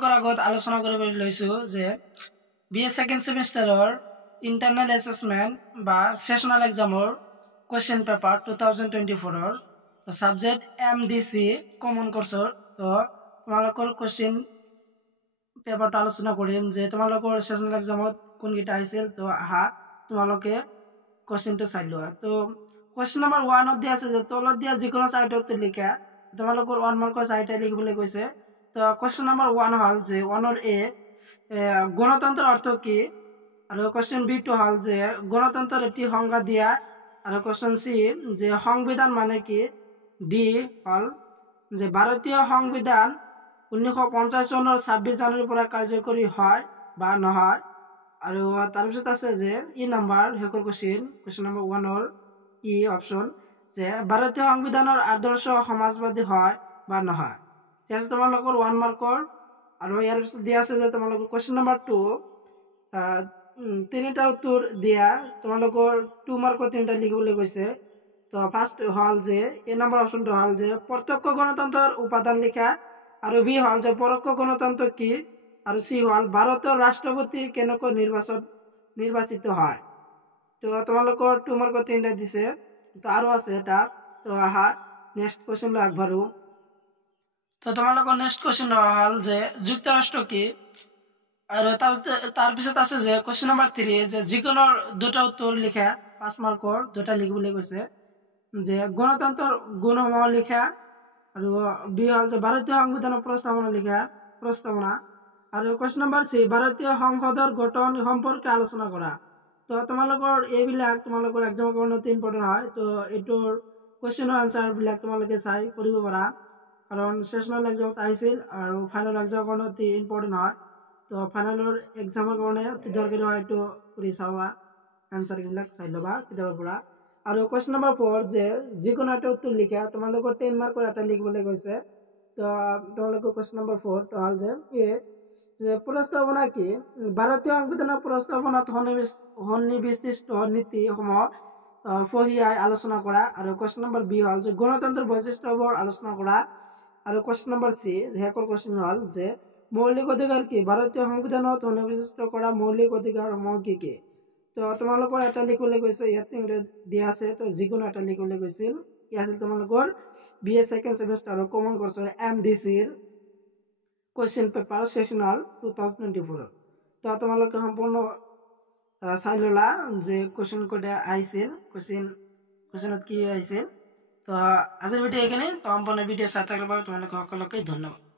তোমালোকৰ আগত আলোচনা কৰিবলৈ লৈছোঁ যে BA ছেকেণ্ড ছেমিষ্টাৰৰ ইণ্টাৰনেল এছেছমেণ্ট বা ছেছনেল এক্সামৰ কুৱেশ্যন পেপাৰ 2024ৰ ছাবজেক্ট MDC কমন কোৰ্চৰ তো তোমালোকৰ কুৱেশ্যন পেপাৰটো আলোচনা কৰিম যে তোমালোকৰ ছেছনেল এক্সামত কোনকেইটা আহিছিল। তো আহা তোমালোকে কুৱেশ্যনটো চাই লোৱা। তো কুৱেশ্যন নম্বৰ 1ত দিয়া আছে যে তলত দিয়া যিকোনো চাৰিটা লিখা। তোমালোকৰ 1 মাৰ্কৰ চাৰিটা লিখিবলৈ কৈছে। তো কুৱেশ্যন নম্বৰ 1 হ'ল যে 1ৰ এ গণতন্ত্ৰৰ অৰ্থ কি, আৰু কুৱেশ্যন B2 হ'ল যে গণতন্ত্ৰৰ এটি সংজ্ঞা দিয়া, আৰু কুৱেশ্যন C যে সংবিধান মানে কি, ডি হ'ল যে ভাৰতীয় সংবিধান 1950 চনৰ 26 জানুৱাৰীৰ পৰা কাৰ্যকৰী হয় বা নহয়। আৰু তাৰপিছত আছে যে ই নম্বৰ শেষৰ কুৱেশ্যন নম্বৰ 1ৰ ই অপশ্যন যে ভাৰতীয় সংবিধানৰ আদৰ্শ সমাজবাদী হয় বা নহয়। ঠিক আছে, তোমালোকৰ 1 মাৰ্কৰ। আৰু ইয়াৰ পিছত দিয়া আছে যে তোমালোকৰ কুৱেশ্যন নম্বৰ 2 তিনিটা উত্তৰ দিয়া, তোমালোকৰ 2 মাৰ্কৰ তিনিটা লিখিবলৈ কৈছে। তো ফাৰ্ষ্ট হ'ল যে এ নম্বৰ অপশ্যনটো হ'ল যে প্ৰত্যক্ষ গণতন্ত্ৰৰ উপাদান লিখা, আৰু বি হ'ল যে পৰোক্ষ গণতন্ত্ৰ কি, আৰু চি হ'ল ভাৰতৰ ৰাষ্ট্ৰপতি কেনেকৈ নিৰ্বাচিত হয়। তো তোমালোকৰ 2 মাৰ্কৰ তিনিটা দিছে। তো আৰু আছে এটা। তো আহা নেক্সট কুৱেশ্যনলৈ আগবাঢ়ো। তো তোমালোকৰ নেক্সট কুৱেশ্যন হ'ল যে যুক্তৰাষ্ট্ৰ কি, আৰু তাৰপিছত আছে যে কুৱেশ্যন নম্বৰ 3 যে যিকোনো দুটা উত্তৰ লিখা, 5 মাৰ্কৰ দুটা লিখিবলৈ কৈছে যে গণতন্ত্ৰৰ গুণসমূহ লিখা, আৰু বি হ'ল যে ভাৰতীয় সংবিধানৰ প্ৰস্তাৱনা, আৰু কুৱেশ্যন নম্বৰ C ভাৰতীয় সংসদৰ গঠন সম্পৰ্কে আলোচনা কৰা। তো তোমালোকৰ এইবিলাক তোমালোকৰ এক্সামৰ কাৰণে অতি ইম্পৰ্টেণ্ট হয়। তো এইটোৰ কুৱেশ্যনৰ আনচাৰবিলাক তোমালোকে চাই কৰিব পাৰা, কাৰণ ছেছনেল এক্সামত আহিছিল আৰু ফাইনেল এক্সামৰ কাৰণে অতি ইম্পৰ্টেণ্ট হয়। তো ফাইনেলৰ এক্সামৰ কাৰণে অতি দৰকাৰী হয়, এইটো কৰি চাবা, আনচাৰবিলাক চাই ল'বা কিতাপৰ পৰা। আৰু কুৱেশ্যন নম্বৰ 4 যে যিকোনো এটা উত্তৰ লিখা, তোমালোকৰ 10 মাৰ্কৰ এটা লিখিবলৈ কৈছে। তো তোমালোকৰ কুৱেশ্যন নম্বৰ 4 তো হ'ল যে যে প্ৰস্তাৱনা কি, ভাৰতীয় সংবিধানৰ প্ৰস্তাৱনাত সন্নিবিষ্ট নীতিসমূহ ফহিয়াই আলোচনা কৰা, আৰু কুৱেশ্যন নম্বৰ বি হ'ল যে গণতন্ত্ৰৰ বৈশিষ্ট্যবোৰ আলোচনা কৰা, আৰু কুৱেশ্যন নম্বৰ C শেষৰ কুৱেশ্যন হ'ল যে মৌলিক অধিকাৰ কি, ভাৰতীয় সংবিধানত সন্নিবিষ্ট কৰা মৌলিক অধিকাৰসমূহ কি কি। তো তোমালোকৰ এটা লিখিবলৈ কৈছে, ইয়াতে দিয়া আছে। তো যিকোনো এটা লিখিবলৈ কৈছিল। কি আছিল তোমালোকৰ BA ছেকেণ্ড ছেমিষ্টাৰৰ কমন কোৰ্চৰ MDCৰ কুৱেশ্যন পেপাৰ ছেছনেল 2024। তো তোমালোকে সম্পূৰ্ণ চাই ল'লা যে কুৱেশ্যন কেইটা আহিছিল, কুৱেশ্যনত কি আহিছিল। তো আজিৰ ভিডিঅ' এইখিনি। তো সম্পূৰ্ণ ভিডিঅ' চাই থকাৰ বাবে তোমালোক সকলোকে ধন্যবাদ।